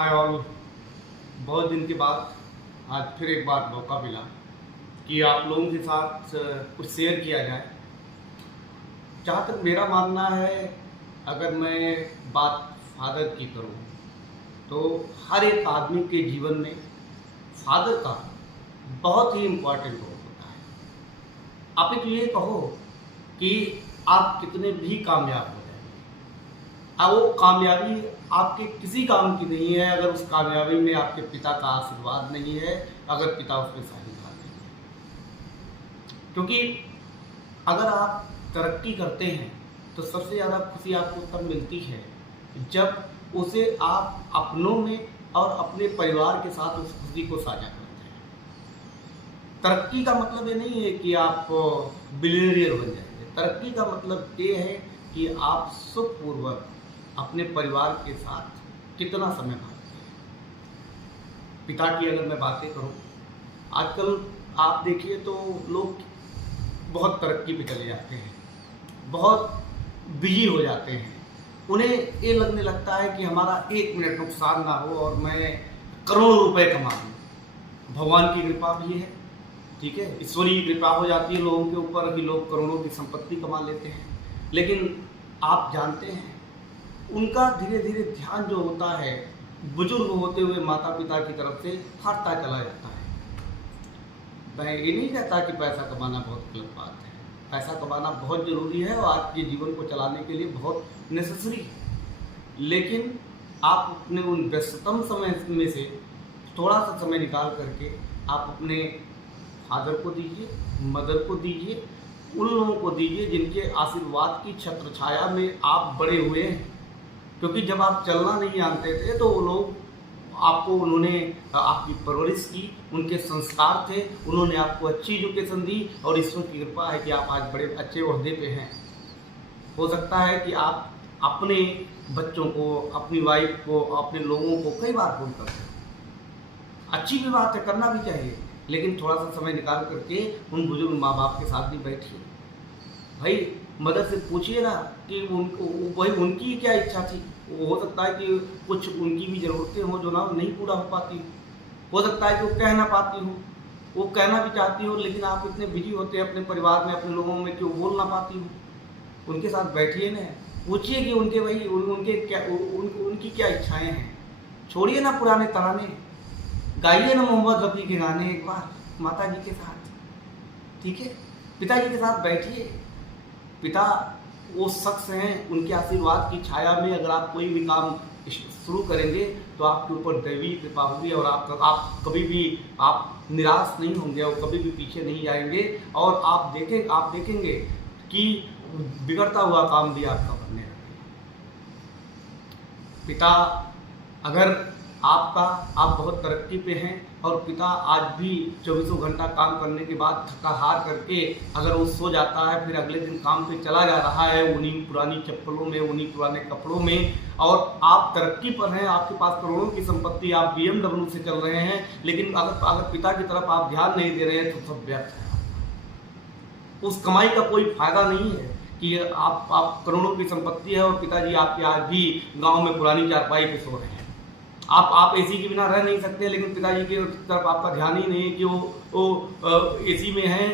Hi all. बहुत दिन के बाद आज फिर एक बार मौका मिला कि आप लोगों के साथ कुछ शेयर किया जाए। जहाँ तक मेरा मानना है, अगर मैं बात फादर की करूँ तो हर एक आदमी के जीवन में फादर का बहुत ही इम्पोर्टेंट रोल होता है। आप एक ये कहो कि आप कितने भी कामयाब हो जाए, अब वो कामयाबी आपके किसी काम की नहीं है अगर उस कामयाबी में आपके पिता का आशीर्वाद नहीं है, अगर पिता उसमें साझेदार नहीं है। क्योंकि अगर आप तरक्की करते हैं तो सबसे ज़्यादा खुशी आपको तब मिलती है जब उसे आप अपनों में और अपने परिवार के साथ उस खुशी को साझा करते हैं। तरक्की का मतलब ये नहीं है कि आप बिलियनियर बन जाएंगे। तरक्की का मतलब ये है कि आप सुखपूर्वक अपने परिवार के साथ कितना समय बिताते हैं। पिता की अगर मैं बातें करूं, आजकल आप देखिए तो लोग बहुत तरक्की पे चले जाते हैं, बहुत बिजी हो जाते हैं। उन्हें ये लगने लगता है कि हमारा एक मिनट नुकसान ना हो और मैं करोड़ों रुपए कमा लूँ। भगवान की कृपा भी है, ठीक है, ईश्वरीय कृपा हो जाती है लोगों के ऊपर कि लोग करोड़ों की संपत्ति कमा लेते हैं। लेकिन आप जानते हैं उनका धीरे धीरे ध्यान जो होता है बुजुर्ग होते हुए माता पिता की तरफ से हटता चला जाता है। मैं ये नहीं कहता कि पैसा कमाना बहुत गलत बात है, पैसा कमाना बहुत ज़रूरी है और आज के जीवन को चलाने के लिए बहुत नेसेसरी है। लेकिन आप अपने उन व्यस्ततम समय में से थोड़ा सा समय निकाल करके आप अपने फादर को दीजिए, मदर को दीजिए, उन लोगों को दीजिए जिनके आशीर्वाद की छत्र छाया में आप बड़े हुए हैं। क्योंकि जब आप चलना नहीं जानते थे तो वो लोग आपको, उन्होंने आपकी परवरिश की, उनके संस्कार थे, उन्होंने आपको अच्छी एजुकेशन दी और ईश्वर की कृपा है कि आप आज बड़े अच्छे ओहदे पे हैं। हो सकता है कि आप अपने बच्चों को, अपनी वाइफ को, अपने लोगों को कई बार फोन करते हैं। अच्छी भी बात है, करना भी चाहिए, लेकिन थोड़ा सा समय निकाल करके उन बुजुर्ग माँ बाप के साथ भी बैठिए। भाई मदर से पूछिए ना कि उनको वही उनकी क्या इच्छा थी। वो हो सकता है कि कुछ उनकी भी ज़रूरतें हों जो ना नहीं पूरा हो पाती हो सकता है कि वो कह ना पाती हो, वो कहना भी चाहती हो, लेकिन आप इतने बिजी होते हैं अपने परिवार में, अपने लोगों में कि वो बोल ना पाती हो। उनके साथ बैठिए ना, पूछिए कि उनके भाई उनके क्या उनकी क्या इच्छाएँ हैं। छोड़िए ना पुराने तराने, गाइए ना मोहम्मद रफ़ी के गाने एक बार माता जी के साथ, ठीक है। पिताजी के साथ बैठिए। पिता वो शख्स हैं, उनके आशीर्वाद की छाया में अगर आप कोई भी काम शुरू करेंगे तो आपके ऊपर दैवीय कृपा होगी और आप कभी भी आप निराश नहीं होंगे और कभी भी पीछे नहीं जाएंगे। और आप देखेंगे कि बिगड़ता हुआ काम भी आपका बनने लगेगा। पिता अगर आप बहुत तरक्की पे हैं और पिता आज भी 24 घंटा काम करने के बाद थका हार करके अगर वो सो जाता है, फिर अगले दिन काम पे चला जा रहा है उन्हीं पुरानी चप्पलों में, उन्हीं पुराने कपड़ों में, और आप तरक्की पर हैं, आपके पास करोड़ों की संपत्ति, आप BMW से चल रहे हैं, लेकिन अगर पिता की तरफ आप ध्यान नहीं दे रहे हैं तो सब व्यर्थ है। उस कमाई का कोई फायदा नहीं है कि आप करोड़ों की संपत्ति है और पिताजी आपके आज भी गाँव में पुरानी चारपाई पे सो रहे हैं। आप एसी के बिना रह नहीं सकते, लेकिन पिताजी की तरफ आपका ध्यान ही नहीं है कि वो एसी में हैं